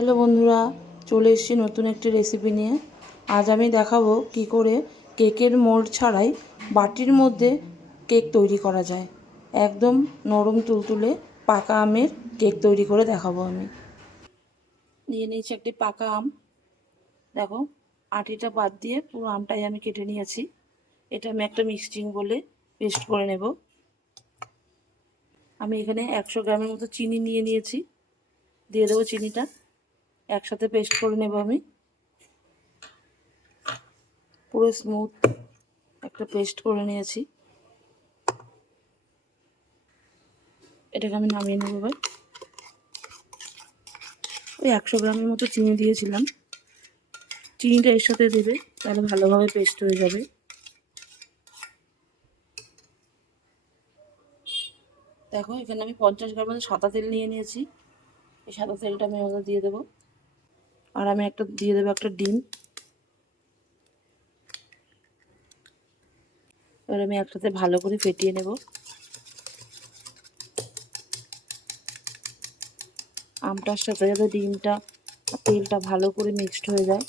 Hello বন্ধুরা, চলে এসেছি নতুন একটি রেসিপি নিয়ে। আজ আমি দেখাবো কি করে কেকের মোল্ড ছাড়াই বাটির মধ্যে কেক তৈরি করা যায়। একদম নরম তুলতুলে পাকা আমের কেক তৈরি করে দেখাবো আমি। নিয়ে নিয়েছি একটি পাকা আম। দেখো, আটিটা বাদ দিয়ে পুরো আমটাই আমি কেটে নিয়েছি। এটা আমি একটা মিক্সিং বলে পেস্ট করে নেব। আমি এখানে 100 গ্রামের মতো চিনি নিয়ে নিয়েছি, দিয়ে দেবো চিনিটা। একসাথে পেস্ট করে নেব আমি। পুরো স্মুথ একটা পেস্ট করে নিয়েছি। এটাকে আমি নামিয়ে নেব এবার। ওই 100 গ্রামের মতো চিনি দিয়েছিলাম, চিনিটা এর সাথে দেবে, তাহলে ভালোভাবে পেস্ট হয়ে যাবে। দেখো, এখানে আমি 50 গ্রাম মতো সাদা তেল নিয়ে নিয়েছি। এই সাদা তেলটা আমি ওখানে দিয়ে দেবো। আর আমি দিয়ে দেবো একটা ডিম। এবার আমি একসাথে ভালো করে ফেটিয়ে নেব। আমটার সাথে যাতে ডিমটা তেলটা ভালো করে মিক্সড হয়ে যায়।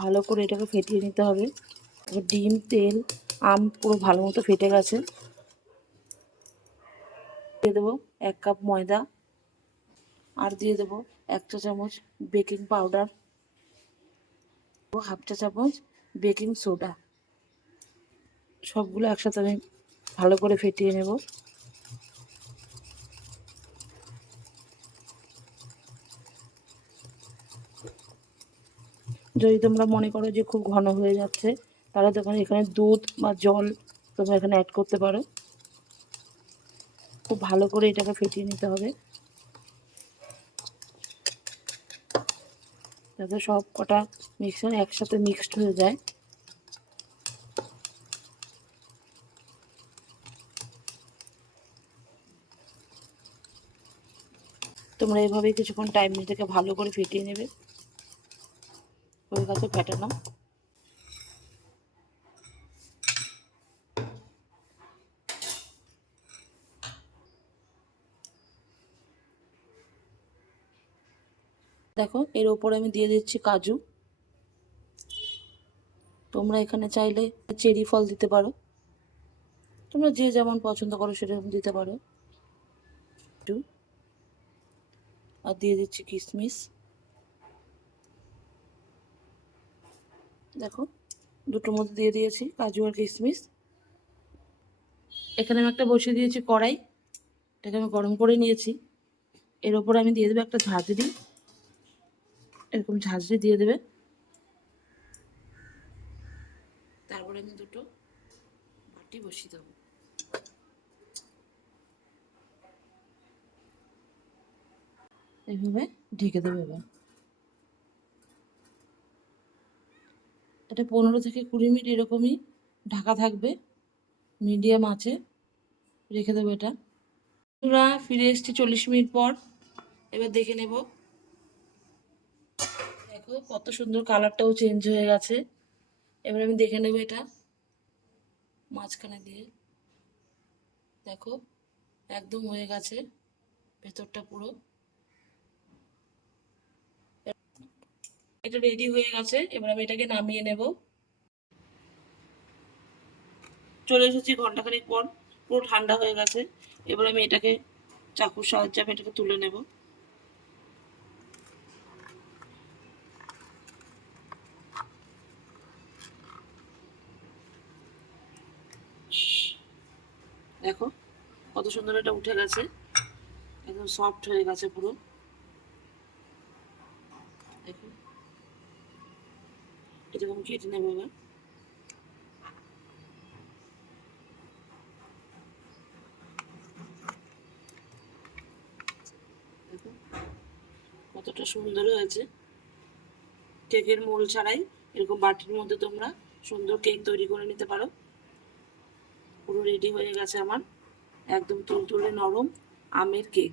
ভালো করে এটাকে ফেটিয়ে নিতে হবে। এবার ডিম, তেল, আম পুরো ভালো মতো ফেটে গেছে। দিয়ে দেবো 1 কাপ ময়দা। আর দিয়ে দেবো 1 চা চামচ বেকিং পাউডার, 1/2 চা চামচ বেকিং সোডা। সবগুলো একসাথে আমি ভালো করে ফেটিয়ে নেব। যদি তোমরা মনে করো যে খুব ঘন হয়ে যাচ্ছে, তাহলে তখন এখানে দুধ বা জল তোমরা এখানে অ্যাড করতে পারো। খুব ভালো করে এটাকে ফেটিয়ে নিতে হবে, যাতে সব কটা মিক্সচার একসাথে মিক্সড হয়ে যায়। তোমরা এভাবেই কিছুক্ষণ টাইম নিয়ে থেকে ভালো করে ফেটিয়ে নেবে। ওই কাছে ফেটানো। দেখো, এর ওপরে আমি দিয়ে দিচ্ছি কাজু। তোমরা এখানে চাইলে চেরি ফল দিতে পারো, তোমরা যে যেমন পছন্দ করো সেরকম দিতে পারো। আর দিয়ে দিচ্ছি কিশমিশ। দেখো, দুটোর মধ্যে দিয়ে দিয়েছি কাজু আর কিশমিশ। এখানে আমি একটা বসিয়ে দিয়েছি কড়াই, এটাকে আমি গরম করে নিয়েছি। এর ওপরে আমি দিয়ে দেবো একটা ঝাঁঝরি। এরকম ঝাঁঝরি দিয়ে দেবে। তারপরে আমি দুটো বাটি বসিয়ে দেবো। এইভাবে ঢেকে দেবে। এবার এটা 15 থেকে 20 মিনিট এরকমই ঢাকা থাকবে, মিডিয়াম আঁচে রেখে দেবো এটা। আমরা ফিরে এসেছি 40 মিনিট পর। এবার দেখে নেব। দেখো, কত সুন্দর কালারটাও চেঞ্জ হয়ে গেছে। এবার আমি দেখে নেব এটা মাঝখানে দিয়ে। দেখো, একদম হয়ে গেছে ভেতরটা পুরো। এটা রেডি হয়ে গেছে। এবার আমি এটাকে নামিয়ে নেব। চলে এসেছি ঘন্টাখানেক পর, পুরো ঠান্ডা হয়ে গেছে। এবার আমি এটাকে চাকুর সাহায্যে আমি এটাকে তুলে নেব। দেখো, কত সুন্দর এটা উঠে গেছে, একদম সফট হয়ে গেছে পুরো। দেখো, এটাকে আমি কেটে নেবো এবার। দেখো, কতটা সুন্দর হয়েছে। কেকের মোল ছাড়াই এরকম বাটির মধ্যে তোমরা সুন্দর কেক তৈরি করে নিতে পারো। পুরো রেডি হয়ে গেছে আমার একদম তুলতুলে নরম আমের কেক।